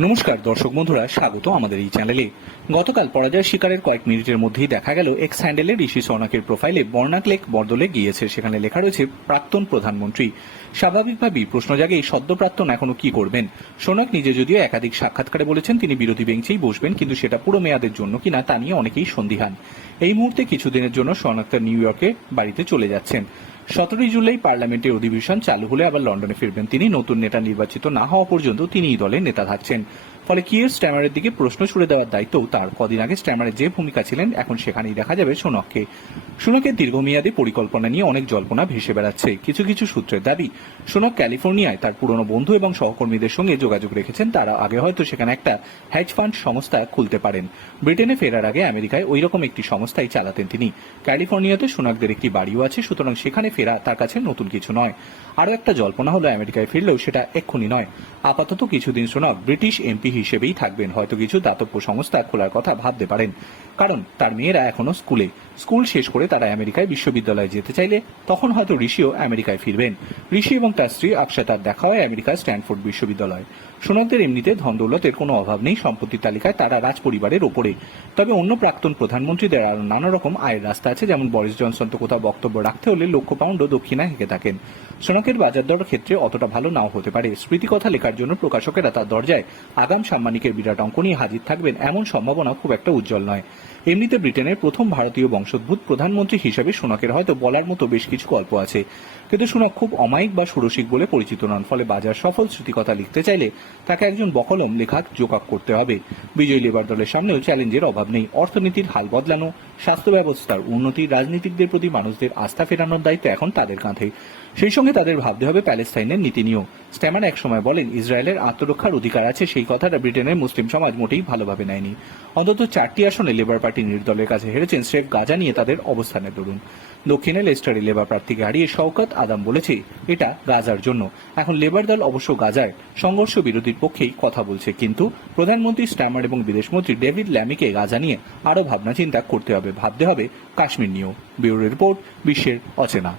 নমস্কার, দর্শক বন্ধুরা, স্বাগত আমাদের এই চ্যানেলে। গতকাল পরাজয় শিকারের কয়েক মিনিটের মধ্যেই দেখা গেল এক্স হ্যান্ডেলে ঋষি সৌনকের প্রোফাইলে বর্ণাক লেক বরদলে গিয়েছে। সেখানে লেখা রয়েছে, প্রাক্তন প্রধানমন্ত্রী। স্বাভাবিকভাবেই প্রশ্ন জাগে, এই সদ্য প্রাক্তন এখনও কি করবেন? সোনাক নিজে যদিও একাধিক সাক্ষাৎকারে বলেছেন, তিনি বিরোধী বেঞ্চেই বসবেন, কিন্তু সেটা পুরো মেয়াদের জন্য কিনা তা নিয়ে অনেকেই সন্দিহান। এই মুহূর্তে কিছুদিনের জন্য সোনাক তার নিউ ইয়র্কে বাড়িতে চলে যাচ্ছেন। সতেরোই জুলাই পার্লামেন্টের অধিবেশন চালু হলে আবার লন্ডনে ফিরবেন তিনি। নতুন নেতা নির্বাচিত না হওয়া পর্যন্ত তিনি দলের নেতা থাকছেন। ফলে কিয়ের স্ট্যামারের দিকে প্রশ্ন ছুড়ে দেওয়ার দায়িত্বও তার। কদিন আগে স্ট্যামারের যে ভূমিকা ছিলেন, এখন সেখানেই দেখা যাবে সোনককে। সোনকের দীর্ঘমেয়াদী পরিকল্পনা নিয়ে অনেক জল্পনা ভেসে বেড়াচ্ছে। কিছু কিছু সূত্রের দাবি, সোনক ক্যালিফোর্নিয়ায় তার পুরনো বন্ধু এবং সহকর্মীদের সঙ্গে যোগাযোগ রেখেছেন। তারা আগে হয়তো সেখানে একটা হ্যাজ ফান্ড সংস্থা খুলতে পারেন। ব্রিটেনে ফেরার আগে আমেরিকায় ওই রকম একটি সংস্থাই চালাতেন তিনি। ক্যালিফোর্নিয়াতে সোনাকদের একটি বাড়িও আছে, সুতরাং সেখানে ফেরা তার কাছে নতুন কিছু নয়। আরও একটা জল্পনা হলো, আমেরিকায় ফিরলেও সেটা এক্ষুনি নয়। আপাতত কিছুদিন সোনক ব্রিটিশ এমপি হিসেবেই থাকবেন। হয়তো কিছু দাতব্য সংস্থা খোলার কথা ভাবতে পারেন। কারণ তার মেয়েরা এখনও স্কুলে। স্কুল শেষ করে তারা আমেরিকায় বিশ্ববিদ্যালয়ে যেতে চাইলে তখন হয়তো ঋষিও আমেরিকায় ফিরবেন। ঋষি এবং তার স্ত্রী আকশাতার দেখা হয় আমেরিকার স্ট্যানফোর্ড বিশ্ববিদ্যালয়। সোনকদের এমনিতে ধন দৌলতের কোনো অভাব নেই সম্পত্তির তালিকায় তারা রাজ পরিবারের ওপরে। তবে অন্য প্রাক্তন প্রধানমন্ত্রীদের আরও নানা রকম আয়ের রাস্তা আছে, যেমন বরিস জনসন তো কোথাও বক্তব্য রাখতে হলে লক্ষ পাউন্ডও দক্ষিণা হেঁকে থাকেন। সোনকের বাজার দর ক্ষেত্রে অতটা ভালো নাও হতে পারে। স্মৃতিকথা লেখার জন্য প্রকাশকেরা তার দরজায় আগাম সাম্মানিকের বিরাট অঙ্ক নিয়ে হাজির থাকবেন, এমন সম্ভাবনা খুব একটা উজ্জ্বল নয়। এমনিতে ব্রিটেনের প্রথম ভারতীয় বংশোদ্ভূত প্রধানমন্ত্রী হিসেবে সোনকের হয়তো বলার মতো বেশ কিছু গল্প আছে। কিন্তু সোনক খুব অমায়িক বা সুরসিক বলে পরিচিত নন, ফলে বাজার সফল স্মৃতিকথা লিখতে চাইলে তাকে একজন বকলম লেখক জোগাড় করতে হবে। বিজয়ী লেবার দলের সামনেও চ্যালেঞ্জের অভাব নেই। অর্থনীতির হাল বদলানো, স্বাস্থ্য ব্যবস্থার উন্নতি, রাজনীতিকদের প্রতি মানুষদের আস্থা ফেরানোর দায়িত্ব এখন তাদের কাঁধে। সেই সঙ্গে তাদের ভাবতে হবে প্যালেস্তাইনের নীতি নিয়েও। স্ট্যামান একসময় বলেন, ইসরায়েলের আত্মরক্ষার অধিকার আছে, সেই কথাটা ব্রিটেনের মুসলিম সমাজ মোটেই ভালোভাবে নেয়নি। অন্তত চারটি আসনে লেবার পার্টি নির্দলের কাছে হেরেছেন স্রেফ গাজা নিয়ে তাদের অবস্থানের দরুন। দক্ষিণে লেস্টারে লেবার প্রার্থীকে হারিয়ে শওকত আদাম বলেছে, এটা গাজার জন্য। এখন লেবার দল অবশ্য গাজায় সংঘর্ষ বিরোধীর পক্ষেই কথা বলছে, কিন্তু প্রধানমন্ত্রী স্ট্যামার এবং বিদেশমন্ত্রী ডেভিড ল্যামিকে গাজা নিয়ে আরও ভাবনা চিন্তা করতে হবে, ভাবতে হবে কাশ্মীর নিয়েও। ব্যুরো রিপোর্ট, বিশ্বের অচেনা।